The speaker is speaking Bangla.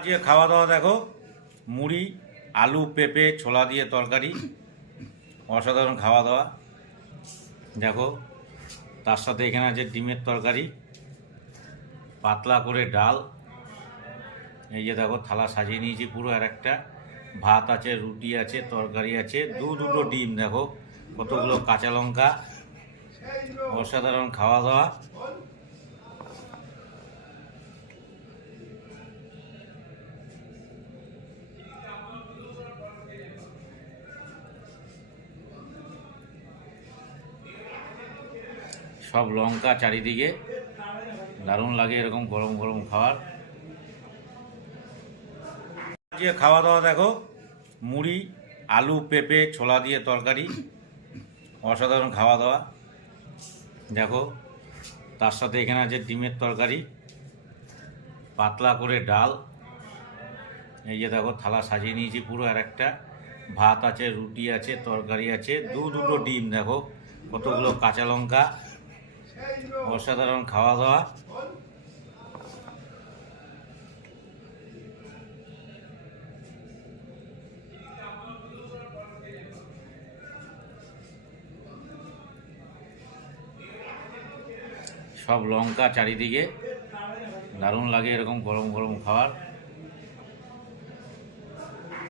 আজকে খাওয়া দাওয়া দেখো, মুড়ি, আলু, পেঁপে, ছোলা দিয়ে তরকারি, অসাধারণ খাওয়া দাওয়া। দেখো, তার সাথে এখানে আছে ডিমের তরকারি, পাতলা করে ডাল। এই যে দেখো, থালা সাজিয়ে নিয়েছি পুরো। আর একটা ভাত আছে, রুটি আছে, তরকারি আছে, দুটো ডিম। দেখো কতগুলো কাঁচা লঙ্কা, অসাধারণ খাওয়া দাওয়া। সব লঙ্কা চারিদিকে, দারুণ লাগে এরকম গরম গরম খাবার। আজকে খাওয়া দাওয়া দেখো, মুড়ি, আলু, পেঁপে, ছোলা দিয়ে তরকারি, অসাধারণ খাওয়া দাওয়া। দেখো, তার সাথে এখানে আছে ডিমের তরকারি, পাতলা করে ডাল। এই যে দেখো, থালা সাজিয়ে নিয়েছি পুরো। আর একটা ভাত আছে, রুটি আছে, তরকারি আছে, দুটো ডিম। দেখো কতগুলো কাঁচা লঙ্কা, অসাধারণ খাওয়া দাওয়া। সব লঙ্কা চারিদিকে, দারুণ লাগে এরকম গরম গরম খাবার।